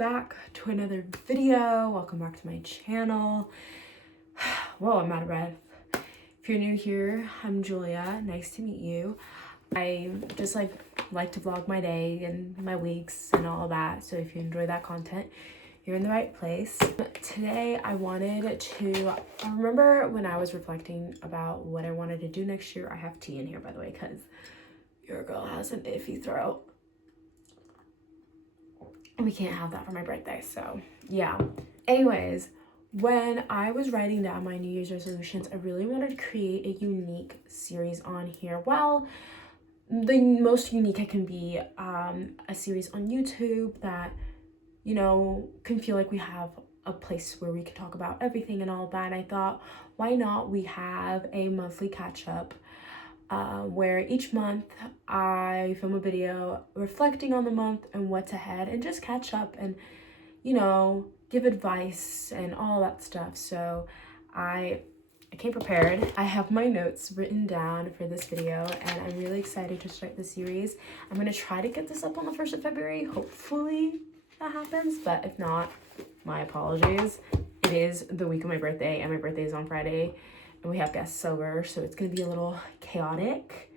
back to another video. Welcome back to my channel. Whoa, I'm out of breath. If you're new here, I'm Julia. Nice to meet you. I just like to vlog my day and my weeks and all that. So if you enjoy that content, you're in the right place. Today I wanted to, I remember when I was reflecting about what I wanted to do next year. I have tea in here, by the way, because your girl has an iffy throat. We can't have that for my birthday, so yeah. Anyways, when I was writing down my New Year's resolutions, I really wanted to create a unique series on here. Well, the most unique it can be, a series on YouTube that, you know, can feel like we have a place where we can talk about everything and all that. And I thought, why not we have a monthly catch-up where each month I film a video reflecting on the month and what's ahead and just catch up and, you know, give advice and all that stuff. So I came prepared. I have my notes written down for this video and I'm really excited to start the series. I'm going to try to get this up on the 1st of February. Hopefully that happens, but if not, my apologies. It is the week of my birthday and my birthday is on Friday. And we have guests over, so it's gonna be a little chaotic,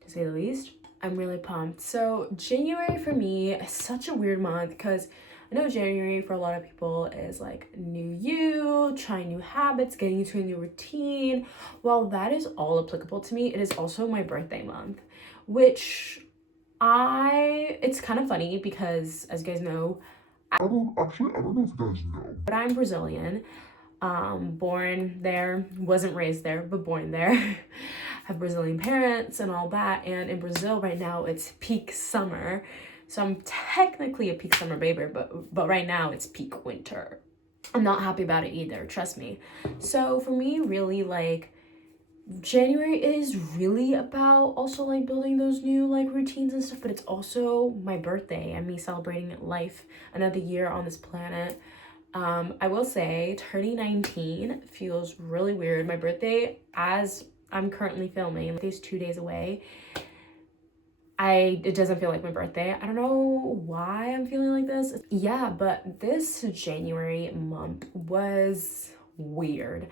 to say the least. I'm really pumped. So January for me is such a weird month because I know January for a lot of people is like new you, trying new habits, getting into a new routine. While that is all applicable to me, it is also my birthday month, which it's kind of funny because, as you guys know, I don't know if you guys know, but I'm Brazilian. Born there, wasn't raised there, but born there. Have Brazilian parents and all that. And in Brazil right now, it's peak summer. So I'm technically a peak summer baby, but right now it's peak winter. I'm not happy about it either, trust me. So for me, really, like, January is really about also like building those new like routines and stuff, but it's also my birthday and me celebrating life, another year on this planet. I will say turning 19 feels really weird. My birthday, as I'm currently filming, is 2 days away. It doesn't feel like my birthday. I don't know why I'm feeling like this. Yeah, but this January month was weird.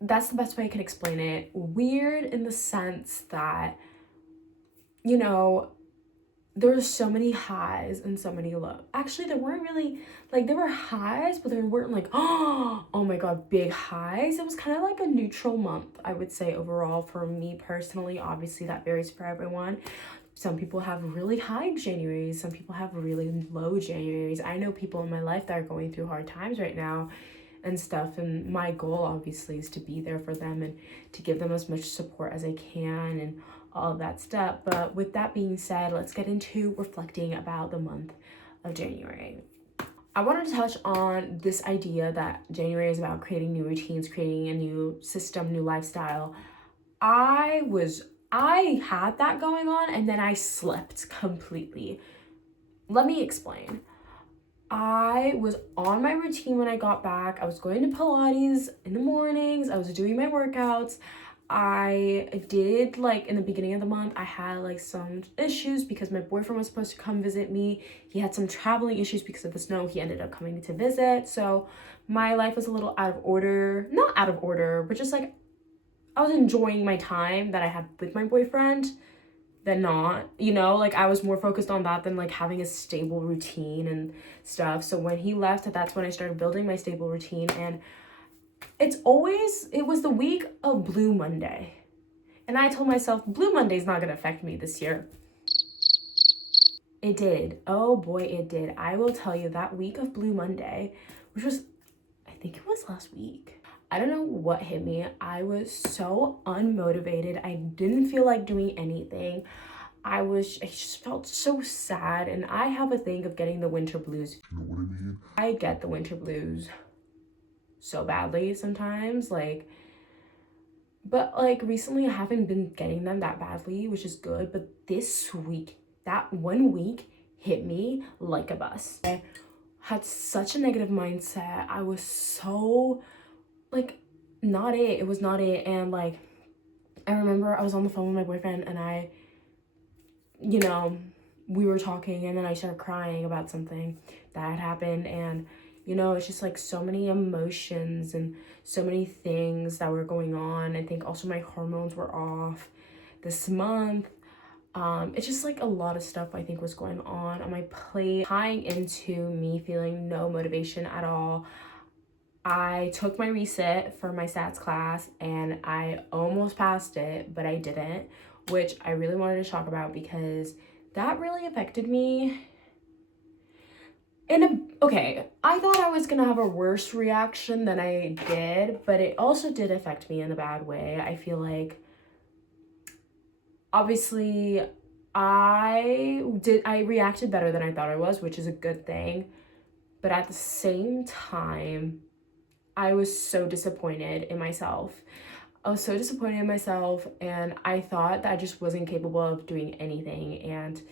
That's the best way I can explain it. Weird in the sense that, you know, there were so many highs and so many lows. Actually, there weren't really, like, there were highs, but there weren't like, oh my God, big highs. It was kind of like a neutral month, I would say, overall for me personally. Obviously, that varies for everyone. Some people have really high Januaries. Some people have really low Januaries. I know people in my life that are going through hard times right now and stuff. And my goal, obviously, is to be there for them and to give them as much support as I can and all of that stuff. But with that being said, let's get into reflecting about the month of January. I wanted to touch on this idea that January is about creating new routines, creating a new system, new lifestyle. I had that going on and then I slipped completely. Let me explain. I was on my routine when I got back. I was going to Pilates in the mornings. I was doing my workouts. I did, like, in the beginning of the month, I had like some issues because my boyfriend was supposed to come visit me. He had some traveling issues because of the snow. He ended up coming to visit. So my life was a little out of order. Not out of order, but just like I was enjoying my time that I had with my boyfriend than not, you know, like I was more focused on that than like having a stable routine and stuff. So when he left, that's when I started building my stable routine. And it was the week of Blue Monday. And I told myself, Blue Monday's not gonna affect me this year. It did. Oh boy, it did. I will tell you, that week of Blue Monday, which was, I think it was last week. I don't know what hit me. I was so unmotivated. I didn't feel like doing anything. I just felt so sad. And I have a thing of getting the winter blues. You know what I mean? I get the winter blues so badly sometimes, but like recently I haven't been getting them that badly, which is good. But this week, that 1 week hit me like a bus. I had such a negative mindset. I was so like, it was not it. And like, I remember I was on the phone with my boyfriend and I, you know, we were talking and then I started crying about something that had happened. And you know, it's just like so many emotions and so many things that were going on. I think also my hormones were off this month. It's just like a lot of stuff I think was going on my plate, tying into me feeling no motivation at all. I took my resit for my stats class and I almost passed it, but I didn't, which I really wanted to talk about because that really affected me. Okay, I thought I was gonna have a worse reaction than I did, but it also did affect me in a bad way. I feel like, obviously, I reacted better than I thought I was, which is a good thing. But at the same time, I was so disappointed in myself. I was so disappointed in myself, and I thought that I just wasn't capable of doing anything. And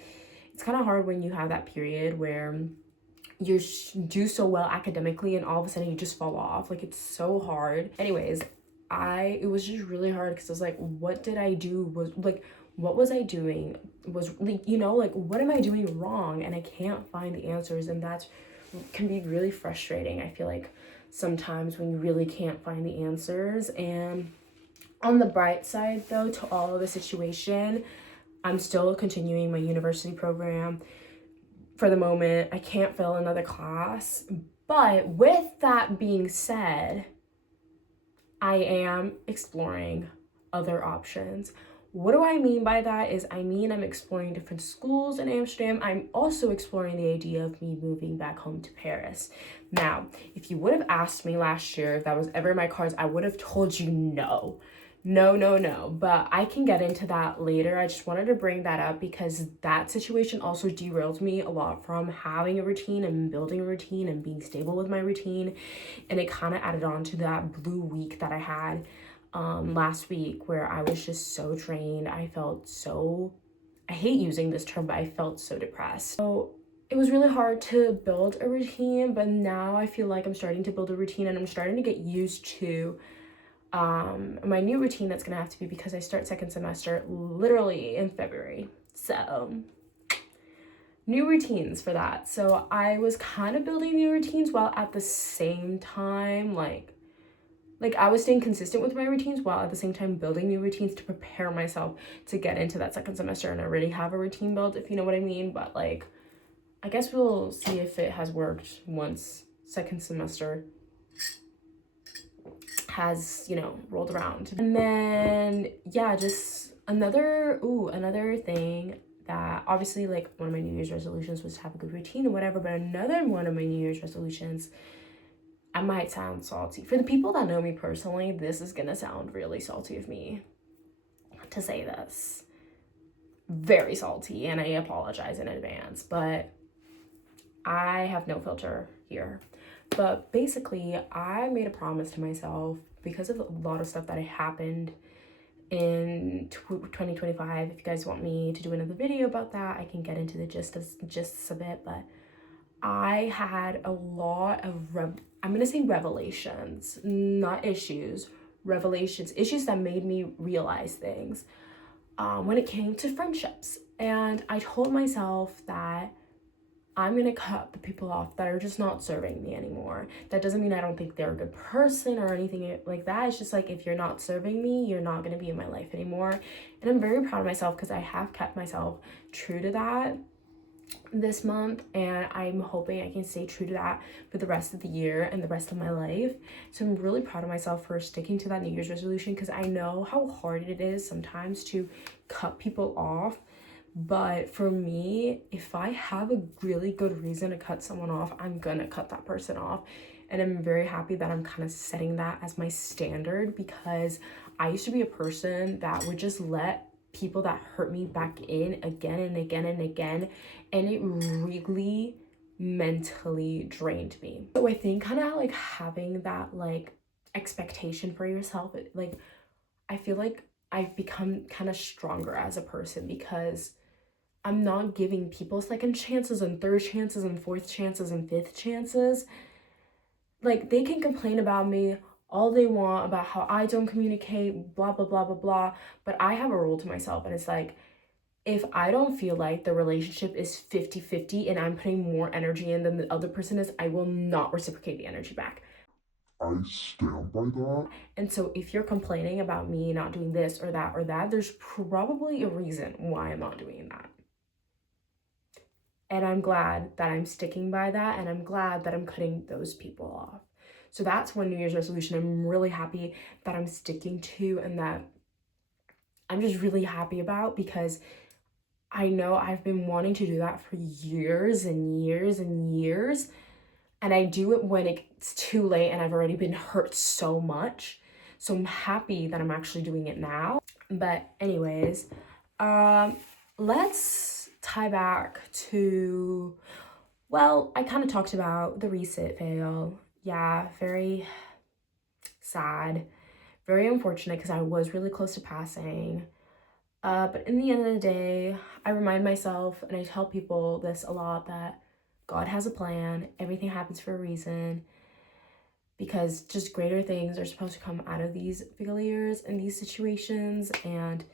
it's kind of hard when you have that period where you do so well academically and all of a sudden you just fall off. Like, it's so hard. Anyways, it was just really hard because I was like, what did I do? What was I doing? Was, like, you know, like, what am I doing wrong? And I can't find the answers, and that can be really frustrating. I feel like sometimes when you really can't find the answers. And on the bright side, though, to all of the situation, I'm still continuing my university program. For the moment, I can't fail another class. But with that being said, I am exploring other options. What do I mean by that is, I mean, I'm exploring different schools in Amsterdam. I'm also exploring the idea of me moving back home to Paris. Now, if you would have asked me last year if that was ever in my cards, I would have told you no. No. But I can get into that later. I just wanted to bring that up because that situation also derailed me a lot from having a routine and building a routine and being stable with my routine. And it kind of added on to that blue week that I had last week, where I was just so drained. I hate using this term, but I felt so depressed. So it was really hard to build a routine, but now I feel like I'm starting to build a routine and I'm starting to get used to my new routine that's gonna have to be, because I start second semester literally in February. So new routines for that. So I was kind of building new routines while at the same time, like I was staying consistent with my routines while at the same time building new routines to prepare myself to get into that second semester and already have a routine built, if you know what I mean. But like, I guess we'll see if it has worked once second semester has, you know, rolled around. And then, yeah, just another thing that, obviously, like, one of my New Year's resolutions was to have a good routine or whatever, but another one of my New Year's resolutions, I might sound salty. For the people that know me personally, this is gonna sound really salty of me to say this. Very salty, and I apologize in advance, but I have no filter here. But basically, I made a promise to myself because of a lot of stuff that happened in 2025. If you guys want me to do another video about that, I can get into the gists of it. But I had a lot of I'm gonna say revelations, not issues, revelations, issues that made me realize things when it came to friendships. And I told myself that I'm gonna cut the people off that are just not serving me anymore. That doesn't mean I don't think they're a good person or anything like that. It's just like, if you're not serving me, you're not gonna be in my life anymore. And I'm very proud of myself because I have kept myself true to that this month, and I'm hoping I can stay true to that for the rest of the year and the rest of my life. So I'm really proud of myself for sticking to that New Year's resolution, because I know how hard it is sometimes to cut people off. But for me, if I have a really good reason to cut someone off, I'm gonna cut that person off. And I'm very happy that I'm kind of setting that as my standard, because I used to be a person that would just let people that hurt me back in again and again and again, and it really mentally drained me. So I think kind of like having that like expectation for yourself, like, I feel like I've become kind of stronger as a person, because I'm not giving people second chances and third chances and fourth chances and fifth chances. Like, they can complain about me all they want about how I don't communicate, blah, blah, blah, blah, blah. But I have a rule to myself, and it's like, if I don't feel like the relationship is 50-50 and I'm putting more energy in than the other person is, I will not reciprocate the energy back. I stand by that. And so if you're complaining about me not doing this or that, there's probably a reason why I'm not doing that. And I'm glad that I'm sticking by that, and I'm glad that I'm cutting those people off. So that's one New Year's resolution I'm really happy that I'm sticking to, and that I'm just really happy about, because I know I've been wanting to do that for years and years and years. And I do it when it's too late and I've already been hurt so much. So I'm happy that I'm actually doing it now. But anyways, let's tie back to, well, I kind of talked about the resit fail. Yeah, very sad, very unfortunate, because I was really close to passing. But in the end of the day, I remind myself, and I tell people this a lot, that God has a plan. Everything happens for a reason, because just greater things are supposed to come out of these failures and these situations. And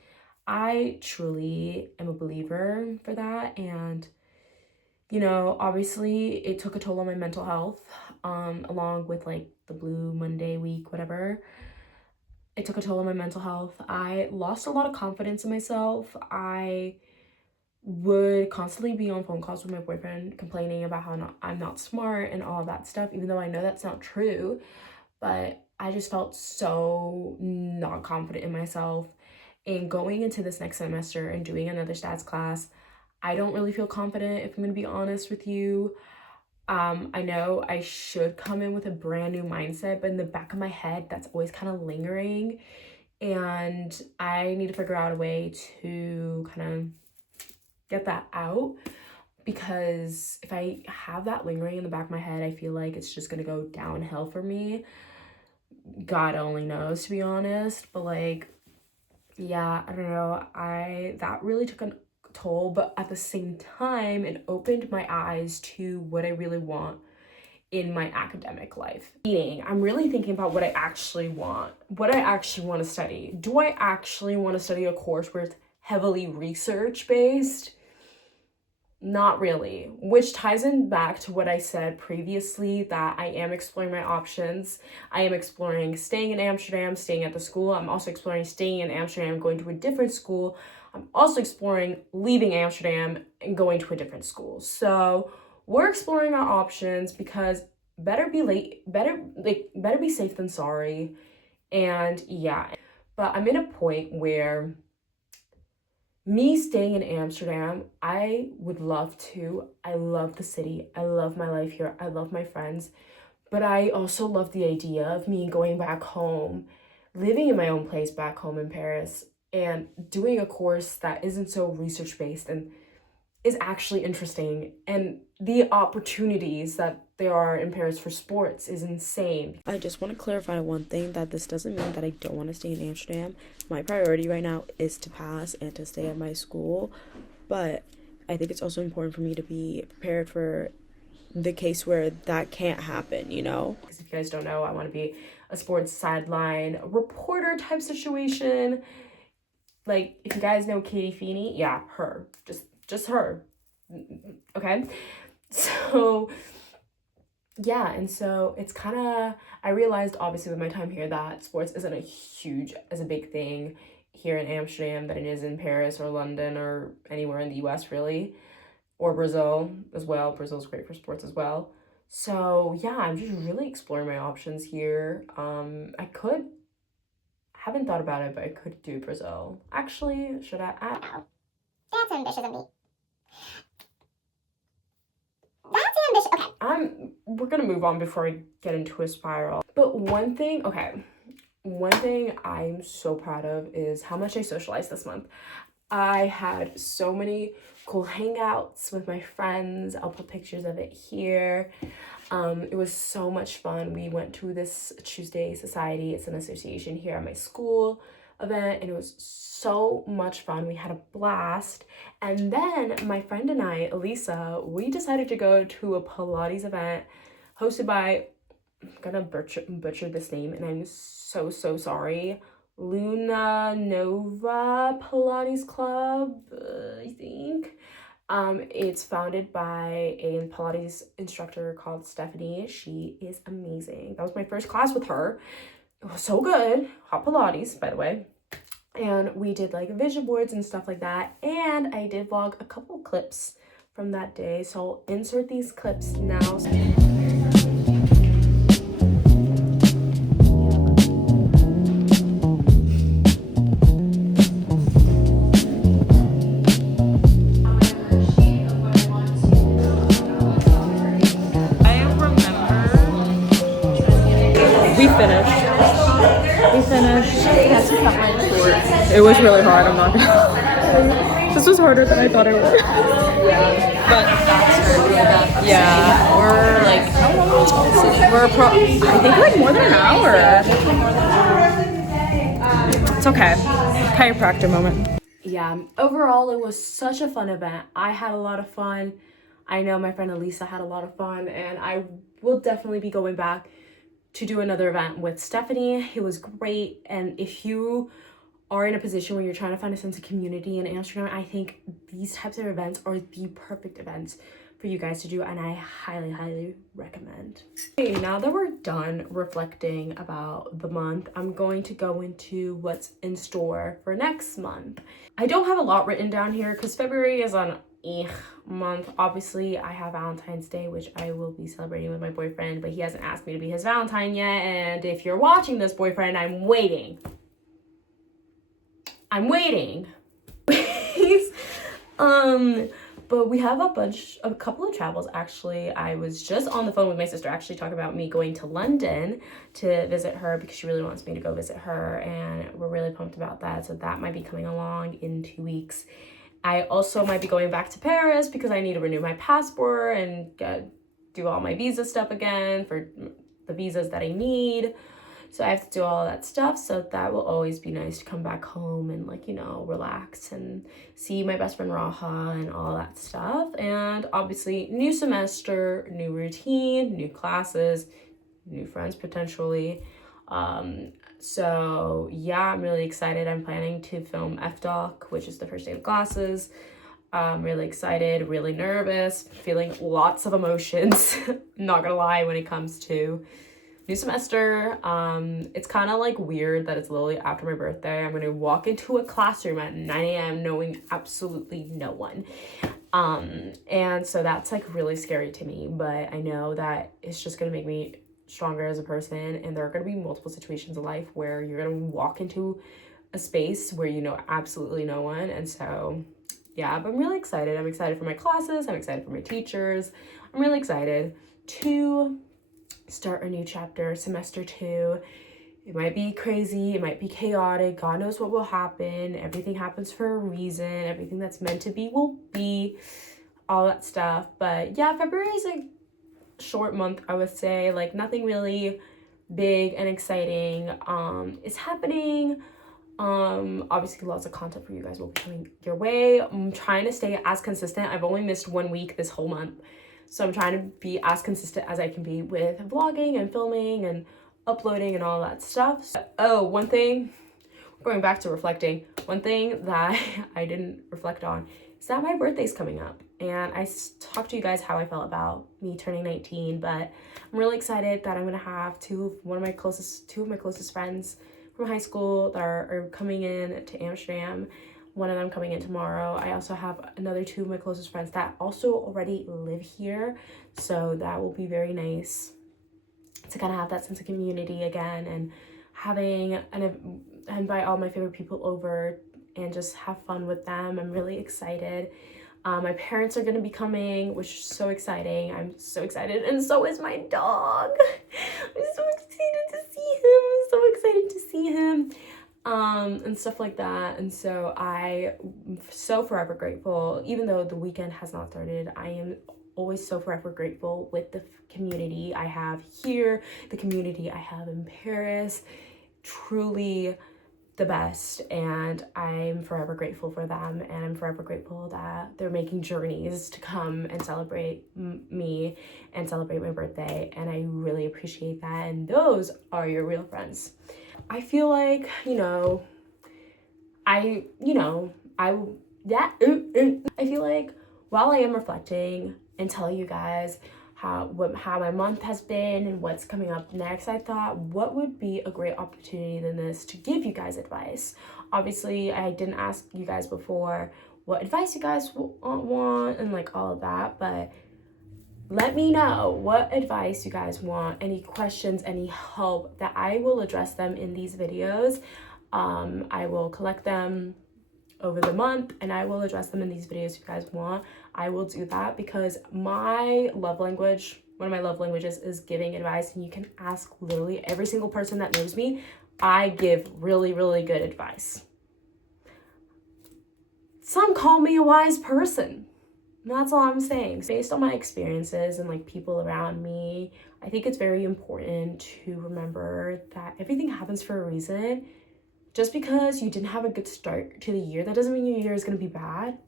I truly am a believer for that. And, you know, obviously it took a toll on my mental health, along with like the Blue Monday week, whatever. It took a toll on my mental health. I lost a lot of confidence in myself. I would constantly be on phone calls with my boyfriend complaining about how I'm not smart and all of that stuff, even though I know that's not true. But I just felt so not confident in myself. And going into this next semester and doing another stats class, I don't really feel confident, if I'm going to be honest with you. I know I should come in with a brand new mindset, but in the back of my head, that's always kind of lingering. And I need to figure out a way to kind of get that out, because if I have that lingering in the back of my head, I feel like it's just going to go downhill for me. God only knows, to be honest. But like, yeah, I don't know. That really took a toll, but at the same time, it opened my eyes to what I really want in my academic life. Meaning, I'm really thinking about what I actually want to study. Do I actually want to study a course where it's heavily research based? Not really, which ties in back to what I said previously, that I am exploring my options. I am exploring staying in Amsterdam, staying at the school. I'm also exploring staying in Amsterdam, going to a different school. I'm also exploring leaving Amsterdam and going to a different school. So we're exploring our options, because better be safe than sorry. And yeah, but I'm in a point where me staying in Amsterdam, I would love to. I love the city. I love my life here. I love my friends. But I also love the idea of me going back home, living in my own place back home in Paris, and doing a course that isn't so research based and is actually interesting. And the opportunities that there are in Paris for sports is insane. I just want to clarify one thing, that this doesn't mean that I don't want to stay in Amsterdam. My priority right now is to pass and to stay at my school, but I think it's also important for me to be prepared for the case where that can't happen, you know? Because if you guys don't know, I want to be a sports sideline reporter type situation. Like, if you guys know Katie Feeney, yeah, her. Just her. Okay? So, yeah, and so it's kind of, I realized obviously with my time here that sports isn't as a big thing here in Amsterdam than it is in Paris or London or anywhere in the US really, or Brazil as well. Brazil's great for sports as well. So yeah, I'm just really exploring my options here. Haven't thought about it, but I could do Brazil. Actually, should I? No. That's ambitious of me. That's ambitious. Okay. We're gonna move on before I get into a spiral. But one thing I'm so proud of is how much I socialized this month. I had so many cool hangouts with my friends. I'll put pictures of it here. It was so much fun. We went to this Tuesday Society. It's an association here at my school event, and it was so much fun. We had a blast. And then my friend and I, Elisa, we decided to go to a Pilates event hosted by, I'm gonna butcher this name, and I'm so sorry, Luna Nova Pilates Club, I think. It's founded by a Pilates instructor called Stephanie. She is amazing. That was my first class with her. It was so good. Hot Pilates, by the way. And we did like vision boards and stuff like that. And I did vlog a couple clips from that day. So I'll insert these clips now. We finished. It was really hard, I'm not gonna lie. This was harder than I thought it would. But yeah, I think like more than an hour. It's okay. Chiropractor moment. Yeah, overall it was such a fun event. I had a lot of fun. I know my friend Elisa had a lot of fun, and I will definitely be going back to do another event with Stephanie. It was great. And if you are in a position where you're trying to find a sense of community in Amsterdam, I think these types of events are the perfect events for you guys to do, and I highly, highly recommend. Okay, now that we're done reflecting about the month, I'm going to go into what's in store for next month. I don't have a lot written down here because February is on month. Obviously, I have Valentine's Day, which I will be celebrating with my boyfriend, but he hasn't asked me to be his Valentine yet. And if you're watching this, boyfriend, I'm waiting. Please. But we have a couple of travels actually. I was just on the phone with my sister actually talking about me going to London to visit her because she really wants me to go visit her, and we're really pumped about that. So that might be coming along in 2 weeks. I also might be going back to Paris because I need to renew my passport and do all my visa stuff again for the visas that I need. So I have to do all that stuff. So that will always be nice to come back home and like, you know, relax and see my best friend Raha and all that stuff. And obviously new semester, new routine, new classes, new friends potentially. So yeah, I'm really excited. I'm planning to film FDoc, which is the first day of classes. I'm really excited, really nervous, feeling lots of emotions. Not gonna lie, when it comes to new semester. It's kind of like weird that it's literally after my birthday. I'm gonna walk into a classroom at 9 a.m. knowing absolutely no one. And so that's like really scary to me, but I know that it's just gonna make me stronger as a person, and there are going to be multiple situations in life where you're going to walk into a space where you know absolutely no one. And so yeah, but I'm really excited. I'm excited for my classes, I'm excited for my teachers, I'm really excited to start a new chapter, semester 2. It might be crazy, it might be chaotic, God knows what will happen. Everything happens for a reason, everything that's meant to be will be, all that stuff. But yeah, February is like short month, I would say. Like nothing really big and exciting is happening. Obviously lots of content for you guys will be coming your way. I'm trying to stay as consistent. I've only missed 1 week this whole month, so I'm trying to be as consistent as I can be with vlogging and filming and uploading and all that stuff. Oh, one thing, going back to reflecting, one thing that I didn't reflect on is that my birthday's coming up. And I talked to you guys how I felt about me turning 19, but I'm really excited that I'm gonna have two of my closest friends from high school that are coming in to Amsterdam. One of them coming in tomorrow. I also have another 2 of my closest friends that also already live here, so that will be very nice to kind of have that sense of community again, and invite all my favorite people over and just have fun with them. I'm really excited. My parents are going to be coming, which is so exciting. I'm so excited, and so is my dog. I'm so excited to see him. And stuff like that. And so I'm so forever grateful. Even though the weekend has not started, I am always so forever grateful with the community I have here, the community I have in Paris. Truly the best, and I'm forever grateful for them, and I'm forever grateful that they're making journeys to come and celebrate me and celebrate my birthday, and I really appreciate that. And those are your real friends. I feel like, I feel like while I am reflecting and telling you guys how my month has been and what's coming up next, I thought, what would be a great opportunity than this to give you guys advice. Obviously, I didn't ask you guys before what advice you guys want and like all of that, but let me know what advice you guys want, any questions, any help, that I will address them in these videos. I will collect them over the month and I will address them in these videos if you guys want. I will do that because my love language, one of my love languages is giving advice, and you can ask literally every single person that knows me. I give really, really good advice. Some call me a wise person. That's all I'm saying. Based on my experiences and like people around me, I think it's very important to remember that everything happens for a reason. Just because you didn't have a good start to the year, that doesn't mean your year is going to be bad.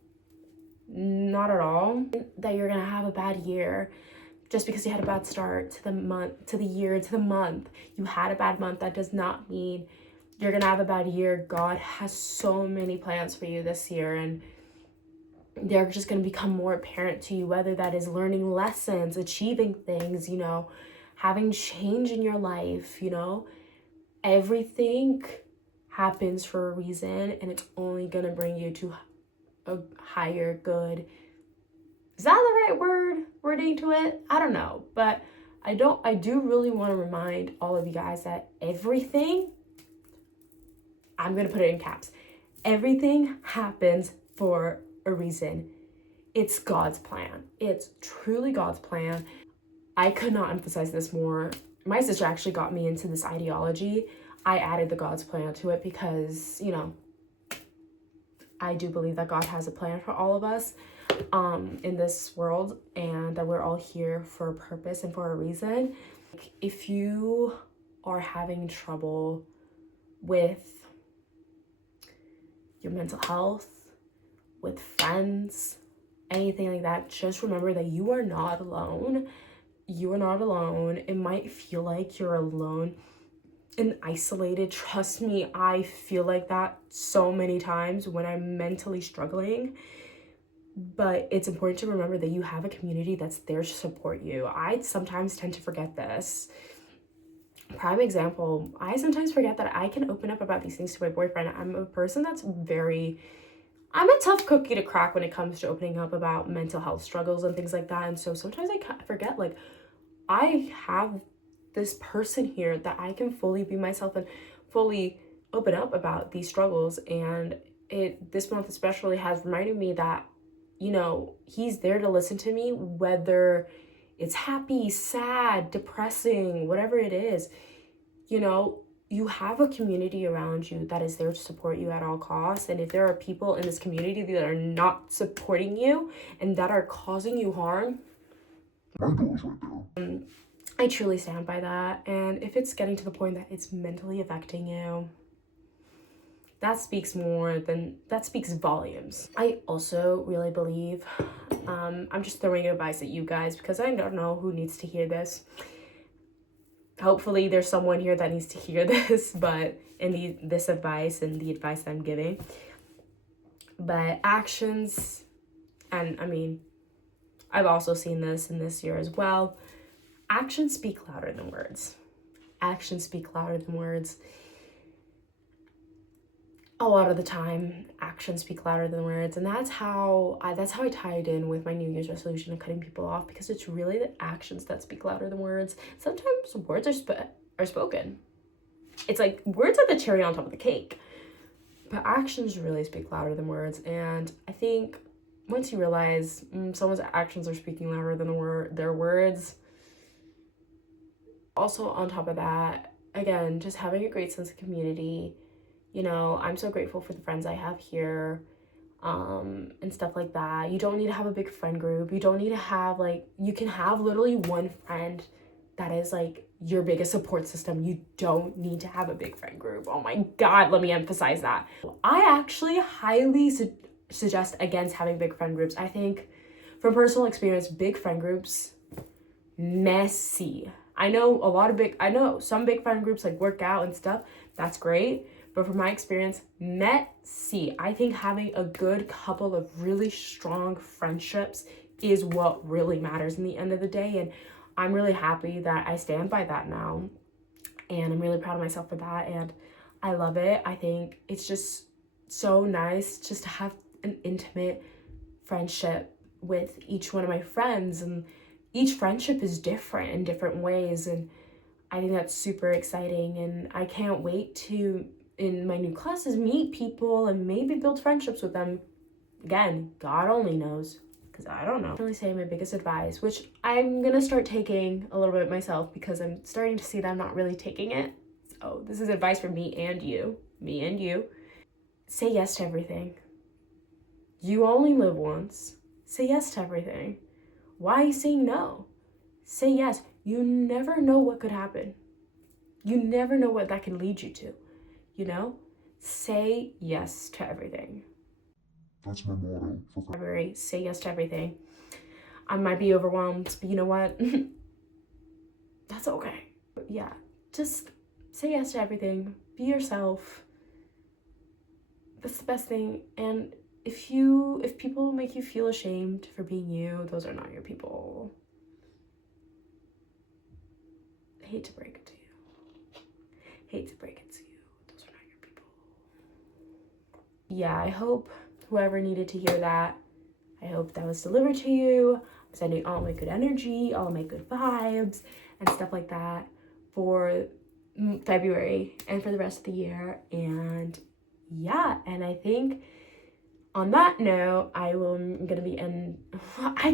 Not at all. That you're going to have a bad year just because you had a bad start to the month, to the year, to the month. You had a bad month. That does not mean you're going to have a bad year. God has so many plans for you this year, and they're just going to become more apparent to you, whether that is learning lessons, achieving things, having change in your life, everything happens for a reason, and it's only gonna bring you to a higher good. Is that the right wording to it? I don't know, but I do really want to remind all of you guys that everything, I'm gonna put it in caps, everything happens for a reason. It's God's plan. It's truly God's plan. I could not emphasize this more. My sister actually got me into this ideology. I added the God's plan to it because, I do believe that God has a plan for all of us in this world, and that we're all here for a purpose and for a reason. If you are having trouble with your mental health, with friends, anything like that, just remember that you are not alone. You are not alone. It might feel like you're alone and isolated. Trust me, I feel like that so many times when I'm mentally struggling. But it's important to remember that you have a community that's there to support you. I sometimes tend to forget this. Prime example, I sometimes forget that I can open up about these things to my boyfriend. I'm a person that's I'm a tough cookie to crack when it comes to opening up about mental health struggles and things like that. And so sometimes I forget, like, I have this person here that I can fully be myself and fully open up about these struggles. And this month especially has reminded me that, he's there to listen to me, whether it's happy, sad, depressing, whatever it is. You have a community around you that is there to support you at all costs. And if there are people in this community that are not supporting you and that are causing you harm, my door's right there. I truly stand by that. And if it's getting to the point that it's mentally affecting you, that speaks volumes. I also really believe, I'm just throwing advice at you guys because I don't know who needs to hear this. Hopefully there's someone here that needs to hear this, this advice and the advice that I'm giving. But actions, and I've also seen this in this year as well. Actions speak louder than words. Actions speak louder than words. A lot of the time, actions speak louder than words, and that's how I tie it in with my New Year's resolution of cutting people off, because it's really the actions that speak louder than words. Sometimes words are spoken. It's like words are the cherry on top of the cake, but actions really speak louder than words. And I think once you realize someone's actions are speaking louder than their words. Also, on top of that, again, just having a great sense of community. I'm so grateful for the friends I have here, and stuff like that. You don't need to have a big friend group. You don't need to have, you can have literally one friend that is like your biggest support system. You don't need to have a big friend group. Oh my God, let me emphasize that. I actually highly suggest against having big friend groups. I think from personal experience, big friend groups, messy. I know some big friend groups like work out and stuff. That's great. But from my experience, messy. I think having a good couple of really strong friendships is what really matters in the end of the day. And I'm really happy that I stand by that now. And I'm really proud of myself for that. And I love it. I think it's just so nice just to have an intimate friendship with each one of my friends. And each friendship is different in different ways. And I think that's super exciting. And I can't wait to, in my new classes, meet people and maybe build friendships with them. Again, God only knows. Because I don't know. I'll really say my biggest advice, which I'm gonna start taking a little bit myself because I'm starting to see that I'm not really taking it. So this is advice for me and you. Say yes to everything. You only live once. Say yes to everything. Why are you saying no? Say yes. You never know what could happen. You never know what that can lead you to, you know? Say yes to everything. That's my motto for February. Say yes to everything. I might be overwhelmed, but you know what? That's okay. But yeah, just say yes to everything. Be yourself. That's the best thing. And if people make you feel ashamed for being you, those are not your people. I hate to break it to you. Those are not your people. Yeah, I hope whoever needed to hear that, I hope that was delivered to you. I'm sending all my good energy, all my good vibes, and stuff like that for February and for the rest of the year. And yeah, and I think on that note, I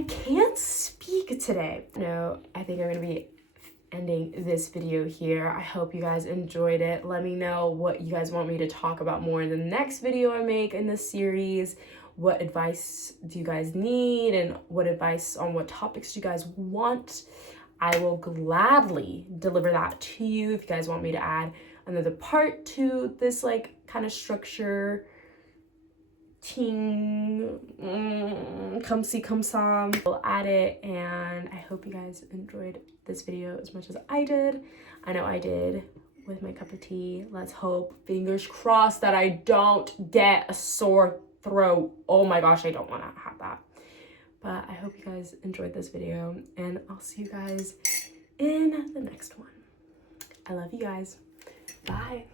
can't speak today. No, I think I'm gonna be ending this video here. I hope you guys enjoyed it. Let me know what you guys want me to talk about more in the next video I make in this series. What advice do you guys need, and what advice on what topics do you guys want? I will gladly deliver that to you. If you guys want me to add another part to this like kind of structure, come see, come some, we'll add it. And I hope you guys enjoyed this video as much as I did. I know I did with my cup of tea. Let's hope, fingers crossed, that I don't get a sore throat. Oh my gosh, I don't want to have that. But I hope you guys enjoyed this video, and I'll see you guys in the next one. I love you guys. Bye.